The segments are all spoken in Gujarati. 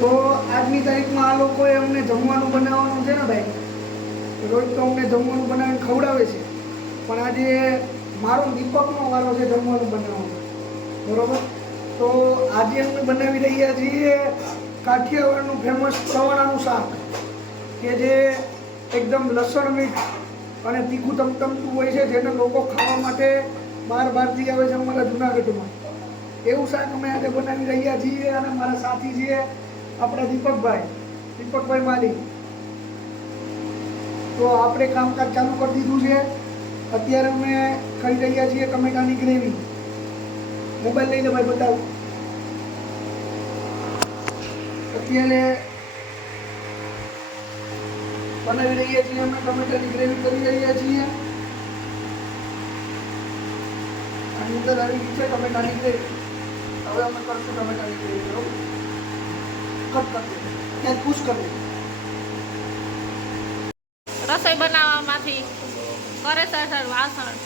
તો આજની તારીખમાં આ લોકોએ અમને જમવાનું બનાવવાનું છે ને ભાઈ, રોજ તો અમને જમવાનું બનાવીને ખવડાવે છે, પણ આજે મારો દીપકનો વારો છે જમવાનું બનાવવાનો, બરોબર? તો આજે અમે બનાવી રહ્યા છીએ કાઠિયાવાડનું ફેમસ પ્રવણાનું શાક, કે જે એકદમ લસણ મીઠ અને તીખું તમતમતું હોય છે, જેને લોકો ખાવા માટે બહારથી આવે છે અમારા જુનાગઢમાં. એવું શાક અમે આજે બનાવી રહ્યા છીએ અને મારા સાથી છે આપણા દીપકભાઈ માલી. તો આપણે કામકાજ ચાલુ કરી દીધું છે. અત્યારે અમે ખાઈ રહ્યા છીએ ટમેટાની ગ્રેવી. મોબાઈલ લઈને ભાઈ બતાવો. અત્યારે બનાવી રહ્યા છીએ અમે ટમેટાની ગ્રેવી કરી રહ્યા છીએ. આની અંદર આવી ગઈ છે ટમેટાની ગ્રેવી. હવે અમે કરશું ટમેટાની ગ્રેવી. બરોબર, કટ કરી દે, ત્યાં પુશ કરી દે. રસોઈ બનાવવામાંથી કરે સર વાસણ.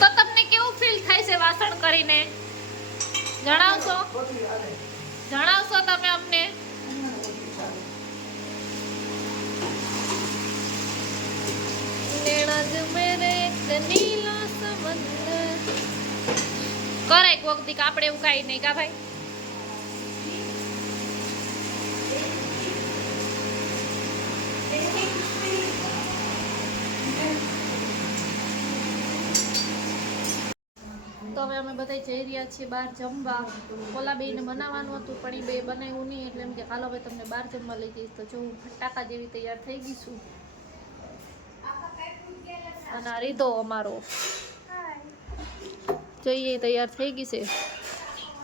તો તમને કેવું ફીલ થાય છે વાસણ કરીને? જણાવશો તમે અમને? કરે કોક દી આપણે એવું કાંઈ નહીં કા ભાઈ? તો હવે અમે બધા જઈ રહ્યા છીએ બહાર જમવા. ઓલા બેને બનાવવાનું હતું પણ એ બે બનાવ્યું નહીં, એટલે એમ કે હાલો હવે તમને બહાર જમવા લઈ જઈશ. તો જો હું ફટાકા જેવી તૈયાર થઈ ગઈ છું. અને આ રીધો અમારો જોઈએ તૈયાર થઈ ગઈ છે.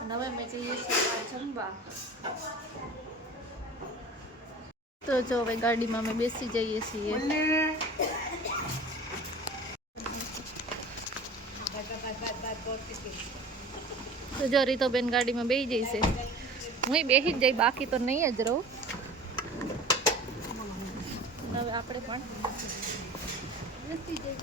અને હવે અમે જઈએ છીએ બહાર જમવા. તો જો હવે ગાડીમાં અમે બેસી જઈએ છીએ. તો જો રીતોબેન ગાડીમાં બેસી જઈશે. હું બેસી જ જઈ, બાકી તો નહીં જ રહું. હવે આપણે પણ બેસી જઈએ.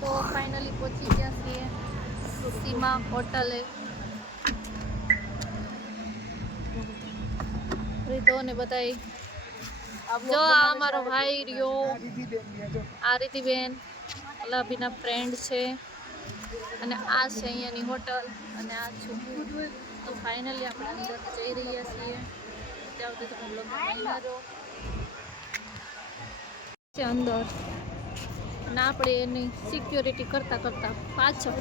તો ફાઇનલી પહોંચી ગયા છીએ સીમા હોટલે. રીતો ને બધાય જો આ અમારો ભાઈ રહ્યો, આ રીતિબેન અલાભીના ફ્રેન્ડ છે, અને આ છે અહીંયાની હોટલ, અને આ છું. તો ફાઇનલી આપણે અંદર જઈ રહ્યા છીએ. ત્યાં સુધી તમે બ્લોગમાં છે અંદર, અને આપણે એની સિક્યોરિટી કરતા પાછળ.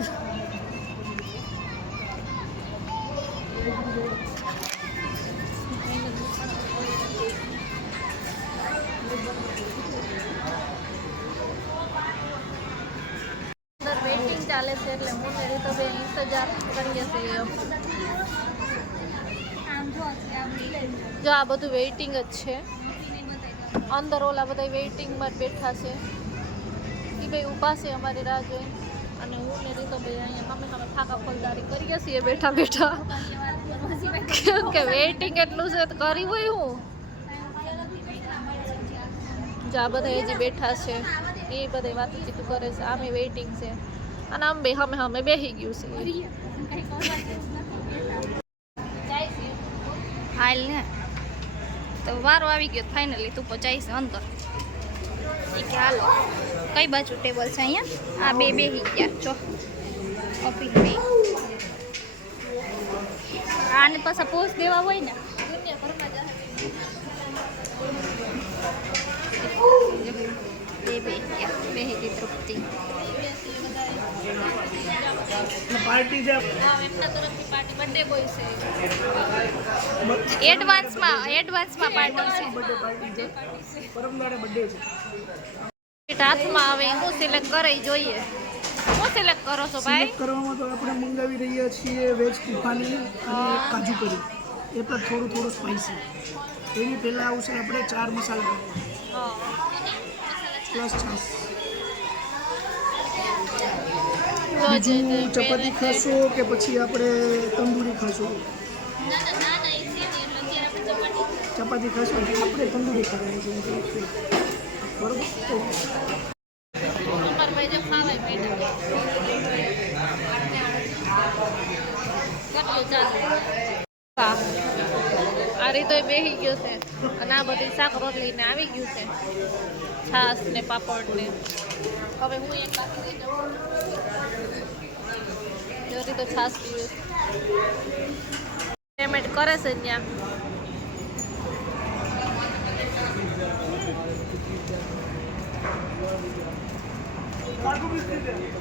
વેઇટિંગ ચાલે છે, એટલે હું ને રીતોબેન ઇંતજાર કરીએ છીએ. જો આ બધું વેઇટિંગ જ છે. અંદર ઓલા બધા વેઇટિંગમાં જ બેઠા છે. એ ભાઈ ઊભા છે અમારી રાહ જોઈ, અને હું ને રીતોબેન અહીંયા સામે ફાકા ફોલદારી કરીએ છીએ બેઠા. કે વેઇટિંગ એટલું છે તો કરી હોય હું. જો આ બધા હજી બેઠા છે, એ બધા વાતચીત કરે છે. આમે વેઇટિંગ છે, અને આમ બે અમે બેસી ગયું છે. હાલ ને તો વારો આવી ગયો ફાઇનલી. તું પહોંચાઈ છે અંદર. એ કે હાલો કઈ બાજુ ટેબલ છે? અહીંયા આ બે બેસી ગયા. જો ઓફિસ બે આને પાછા પોસ્ટ દેવા હોય ને દુનિયાભરમાં બેસી ગઈ તૃપ્તિ. પાર્ટી છે એમના તરફથી પાર્ટી બર્થડે બોય છે. એડવાન્સમાં પાર્ટી છે. પરમદાડે બર્થડે છે. હાથમાં આવે હું સિલેક્ટ કરે જોઈએ. હું સિલેક્ટ કરો છો ભાઈ? સિલેક્ટ કરવામાં તો આપણે મંગાવી રહ્યા છીએ વેજ તિફાની અને કાજુ કરી. એ પણ થોડું સ્પાઈસી. એની પહેલાં આવશે આપણે 4 મસાલા પ્લસ છાશ. બીજું ચપાતી ખાશો કે પછી આપણે તંદૂરી ખાશો? ચપાતી ખાશો ને આપણે તંદૂરી ખાવાની છે બરોબર. તો ઉમરભાઈ જો ખાવાય બેઠા આ રીતે બેસી ગયો છે અને આ બધી શાક રોટલીને આવી ગયું છે, છાશ ને પાપડ ને. હવે હું એક બાકી લઈ જાઉં. એવી તો છાશ પીવે, પેમેન્ટ કરે છે ત્યાં.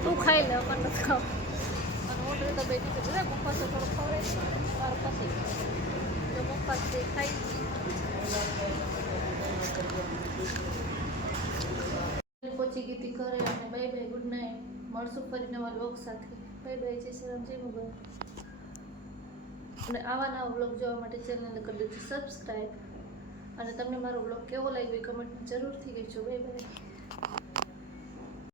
તું ખાઈ લે, પણ નથી ખાવ. અને ઓર્ડર તો બે દીધો છે, મુખવાસ થોડો ખવડાય મારો પાસે તો મુખવાસ તે ખાઈ. પહોંચી ગઈ હતી ઘરે અને બાય બાય, ગુડ નાઇટ. મળશું ફરી નવા વ્લોગ સાથે. બાય બાય, જય શ્રી રામ, જય મોગલ. અને આવા નવા વ્લોગ જોવા માટે ચેનલને કરી દેજો સબસ્ક્રાઈબ. અને તમને મારો વ્લોગ કેવો લાગ્યો એ કમેન્ટમાં જરૂરથી કહેજો. Bye bye.